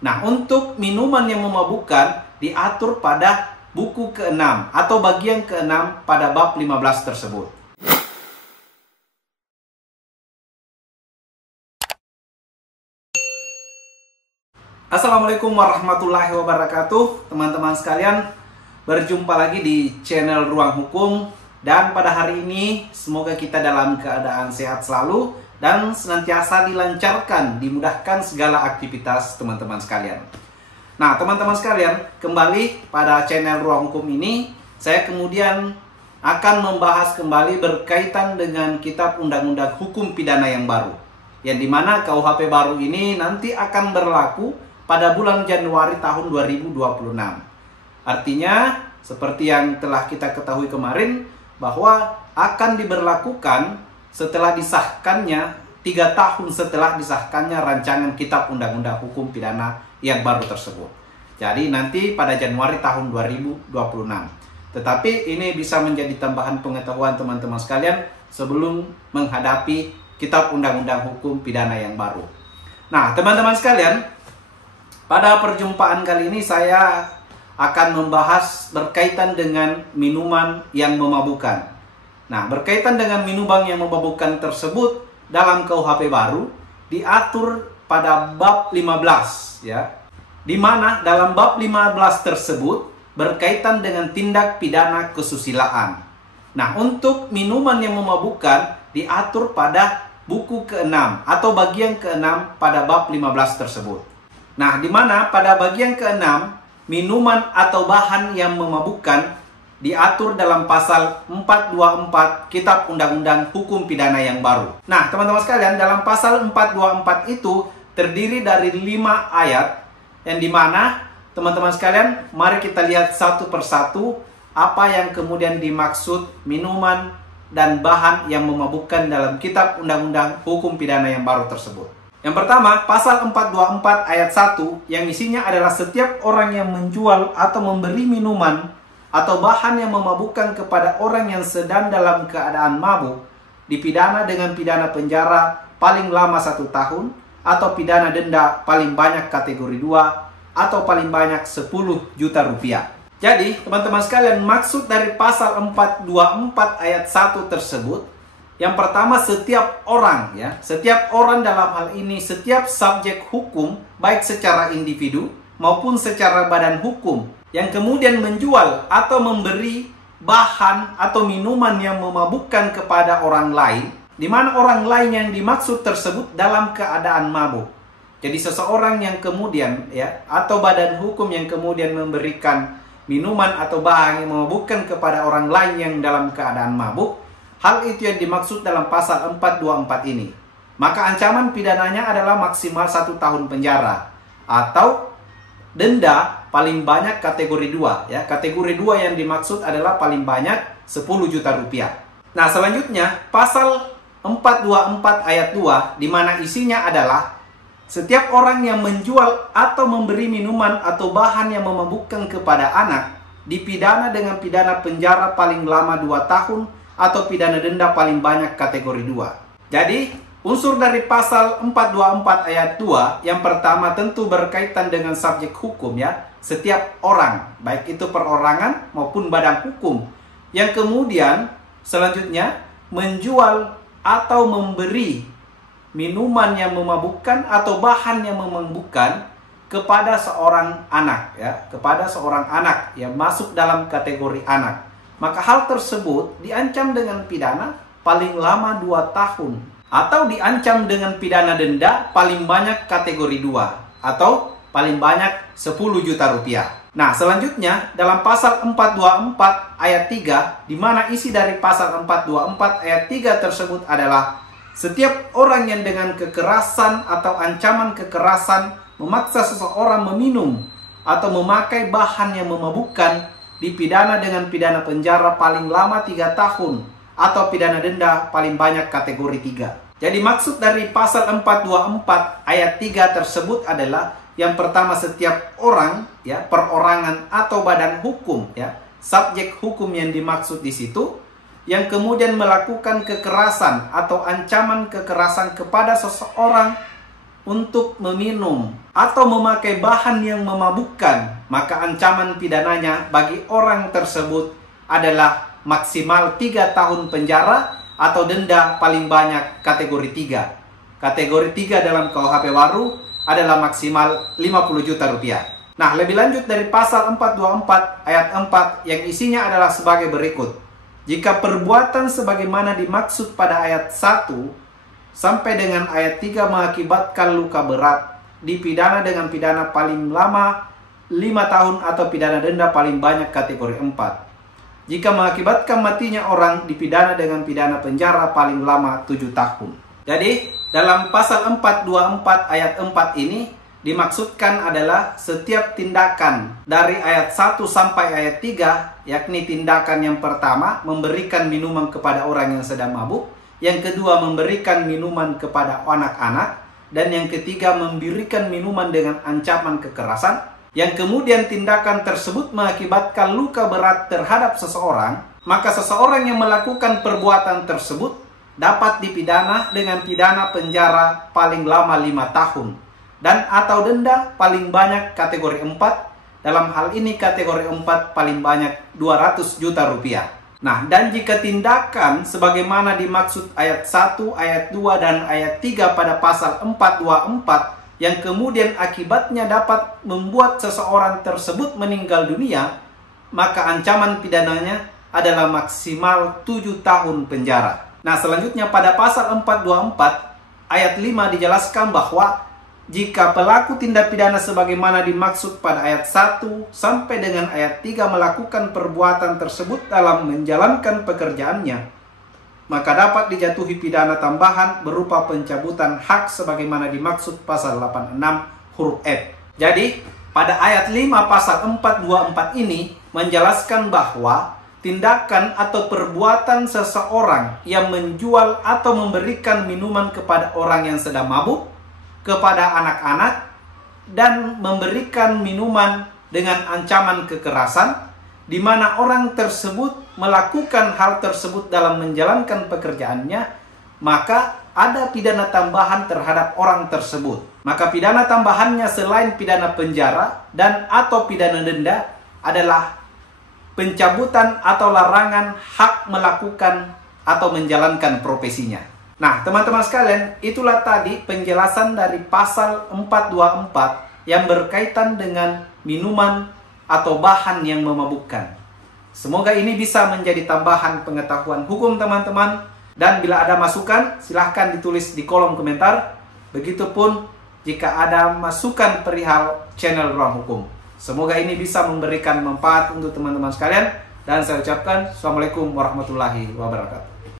Nah, untuk minuman yang memabukkan diatur pada buku ke-6 atau bagian ke-6 pada bab 15 tersebut. Assalamualaikum warahmatullahi wabarakatuh, teman-teman sekalian. Berjumpa lagi di channel Ruang Hukum. Dan pada hari ini semoga kita dalam keadaan sehat selalu dan senantiasa dilancarkan, dimudahkan segala aktivitas teman-teman sekalian. Nah, teman-teman sekalian, kembali pada channel Ruang Hukum ini, saya kemudian akan membahas kembali berkaitan dengan Kitab Undang-Undang Hukum Pidana yang baru, yang dimana KUHP baru ini nanti akan berlaku pada bulan Januari tahun 2026. Artinya, seperti yang telah kita ketahui kemarin, bahwa akan diberlakukan setelah disahkannya, 3 tahun setelah disahkannya rancangan Kitab Undang-Undang Hukum Pidana yang baru tersebut. Jadi nanti pada Januari tahun 2026. Tetapi ini bisa menjadi tambahan pengetahuan teman-teman sekalian sebelum menghadapi Kitab Undang-Undang Hukum Pidana yang baru. Nah, teman-teman sekalian, pada perjumpaan kali ini saya akan membahas berkaitan dengan minuman yang memabukkan. Nah, berkaitan dengan minuman yang memabukkan tersebut dalam KUHP baru diatur pada bab 15 ya. Di mana dalam bab 15 tersebut berkaitan dengan tindak pidana kesusilaan. Nah, untuk minuman yang memabukkan diatur pada buku ke-6 atau bagian ke-6 pada bab 15 tersebut. Nah, di mana pada bagian ke-6, minuman atau bahan yang memabukkan diatur dalam pasal 424 Kitab Undang-Undang Hukum Pidana yang baru. Nah, teman-teman sekalian, dalam pasal 424 itu terdiri dari 5 ayat, yang dimana, teman-teman sekalian, mari kita lihat satu persatu apa yang kemudian dimaksud minuman dan bahan yang memabukkan dalam Kitab Undang-Undang Hukum Pidana yang baru tersebut. Yang pertama, pasal 424 ayat 1 yang isinya adalah setiap orang yang menjual atau memberi minuman atau bahan yang memabukkan kepada orang yang sedang dalam keadaan mabuk dipidana dengan pidana penjara paling lama 1 tahun atau pidana denda paling banyak kategori 2 atau paling banyak 10 juta rupiah. Jadi, teman-teman sekalian, maksud dari pasal 424 ayat 1 tersebut, yang pertama, setiap orang ya, setiap orang dalam hal ini, setiap subjek hukum, baik secara individu maupun secara badan hukum, yang kemudian menjual atau memberi bahan atau minuman yang memabukkan kepada orang lain, di mana orang lain yang dimaksud tersebut dalam keadaan mabuk. Jadi seseorang yang kemudian ya, atau badan hukum yang kemudian memberikan minuman atau bahan yang memabukkan kepada orang lain yang dalam keadaan mabuk, hal itu yang dimaksud dalam pasal 424 ini. Maka ancaman pidananya adalah maksimal 1 tahun penjara atau denda paling banyak kategori 2 ya. Kategori 2 yang dimaksud adalah paling banyak 10 juta rupiah. Nah, selanjutnya pasal 424 ayat 2 di mana isinya adalah setiap orang yang menjual atau memberi minuman atau bahan yang memabukkan kepada anak dipidana dengan pidana penjara paling lama 2 tahun atau pidana denda paling banyak kategori 2. Jadi, unsur dari pasal 424 ayat 2 yang pertama tentu berkaitan dengan subjek hukum ya. Setiap orang, baik itu perorangan maupun badan hukum, yang kemudian selanjutnya menjual atau memberi minuman yang memabukkan atau bahan yang memabukkan kepada seorang anak ya, kepada seorang anak yang masuk dalam kategori anak. Maka hal tersebut diancam dengan pidana paling lama 2 tahun atau diancam dengan pidana denda paling banyak kategori 2 atau paling banyak 10 juta rupiah. Nah, selanjutnya dalam pasal 424 ayat 3 di mana isi dari pasal 424 ayat 3 tersebut adalah setiap orang yang dengan kekerasan atau ancaman kekerasan memaksa seseorang meminum atau memakai bahan yang memabukkan dipidana dengan pidana penjara paling lama 3 tahun atau pidana denda paling banyak kategori 3. Jadi maksud dari pasal 424 ayat 3 tersebut adalah yang pertama setiap orang ya, perorangan atau badan hukum ya, subjek hukum yang dimaksud di situ yang kemudian melakukan kekerasan atau ancaman kekerasan kepada seseorang untuk meminum atau memakai bahan yang memabukkan, maka ancaman pidananya bagi orang tersebut adalah maksimal 3 tahun penjara atau denda paling banyak kategori 3. Kategori 3 dalam KUHP baru adalah maksimal 50 juta rupiah. Nah, lebih lanjut dari pasal 424 ayat 4 yang isinya adalah sebagai berikut. Jika perbuatan sebagaimana dimaksud pada ayat 1 sampai dengan ayat 3 mengakibatkan luka berat, dipidana dengan pidana paling lama 5 tahun atau pidana denda paling banyak kategori 4. Jika mengakibatkan matinya orang, dipidana dengan pidana penjara paling lama 7 tahun. Jadi, dalam pasal 424 ayat 4 ini dimaksudkan adalah setiap tindakan dari ayat 1 sampai ayat 3, yakni tindakan yang pertama memberikan minuman kepada orang yang sedang mabuk, yang kedua memberikan minuman kepada anak-anak, dan yang ketiga memberikan minuman dengan ancaman kekerasan, yang kemudian tindakan tersebut mengakibatkan luka berat terhadap seseorang, maka seseorang yang melakukan perbuatan tersebut dapat dipidana dengan pidana penjara paling lama 5 tahun dan atau denda paling banyak kategori 4. Dalam hal ini kategori 4 paling banyak 200 juta rupiah. Nah, dan jika tindakan sebagaimana dimaksud ayat 1, ayat 2, dan ayat 3 pada pasal 424 yang kemudian akibatnya dapat membuat seseorang tersebut meninggal dunia, maka ancaman pidananya adalah maksimal 7 tahun penjara. Nah, selanjutnya pada pasal 424 ayat 5 dijelaskan bahwa jika pelaku tindak pidana sebagaimana dimaksud pada ayat 1 sampai dengan ayat 3 melakukan perbuatan tersebut dalam menjalankan pekerjaannya, maka dapat dijatuhi pidana tambahan berupa pencabutan hak sebagaimana dimaksud pasal 86 huruf F. Jadi, pada ayat 5 pasal 424 ini menjelaskan bahwa tindakan atau perbuatan seseorang yang menjual atau memberikan minuman kepada orang yang sedang mabuk, kepada anak-anak, dan memberikan minuman dengan ancaman kekerasan, di mana orang tersebut melakukan hal tersebut dalam menjalankan pekerjaannya, maka ada pidana tambahan terhadap orang tersebut. Maka pidana tambahannya selain pidana penjara dan atau pidana denda adalah pencabutan atau larangan hak melakukan atau menjalankan profesinya. Nah, teman-teman sekalian, itulah tadi penjelasan dari pasal 424 yang berkaitan dengan minuman atau bahan yang memabukkan. Semoga ini bisa menjadi tambahan pengetahuan hukum teman-teman. Dan bila ada masukan, silahkan ditulis di kolom komentar. Begitupun jika ada masukan perihal channel Ruang Hukum. Semoga ini bisa memberikan manfaat untuk teman-teman sekalian. Dan saya ucapkan Assalamualaikum warahmatullahi wabarakatuh.